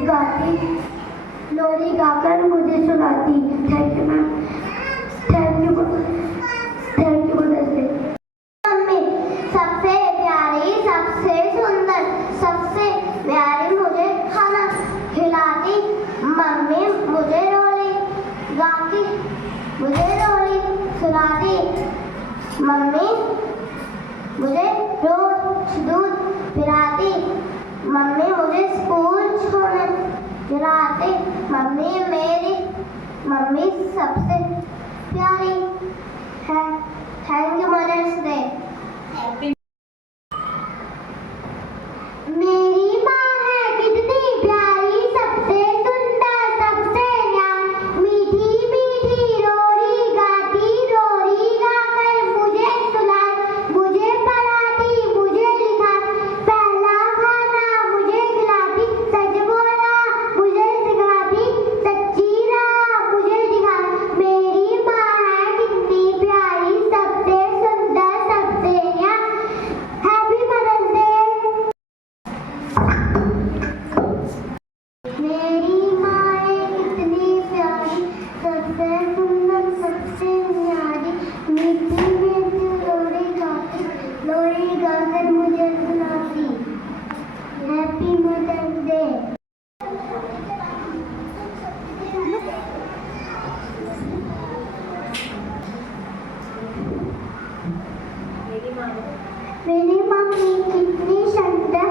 गाती, लोरी गाकर मुझे सुनाती। Thank you ma'am, thank you mother's day. मम्मी सबसे प्यारी, सबसे सुंदर, सबसे प्यारी मुझे खाना खिलाती। मम्मी मुझे रोली गाती, मुझे रोली सुनाती। मम्मी मुझे रोज दूध पिलाती। मम्मी मुझे स्कूल छोड़ने जाती। मम्मी सबसे प्यारी है। Thank you mother's day. मेरी माँ है कितनी प्यारी, सबसे सुंदर, सबसे न्यारी, मीठी मीठी रोरी गाती, रोरी गाकर मुझे सुनाती, मुझे पढ़ाती, मुझे लिखाती, पहला खाना मुझे खिलाती, सच बोलना मुझे सिखाती, सच्ची राह मुझे दिखाती। मेरी माँ है कितनी प्यारी, सबसे सुंदर, सबसे न्यारी। Happy mother's day. मेरी माँ है कितनी प्यारी, सबसे सुंदर, सबसे न्यारी, मीठी मीठी लोरी गाती, लोरी गाकर मुझे सुनाती। Happy mother's day. मेरी माँ की कितनी सुंदर,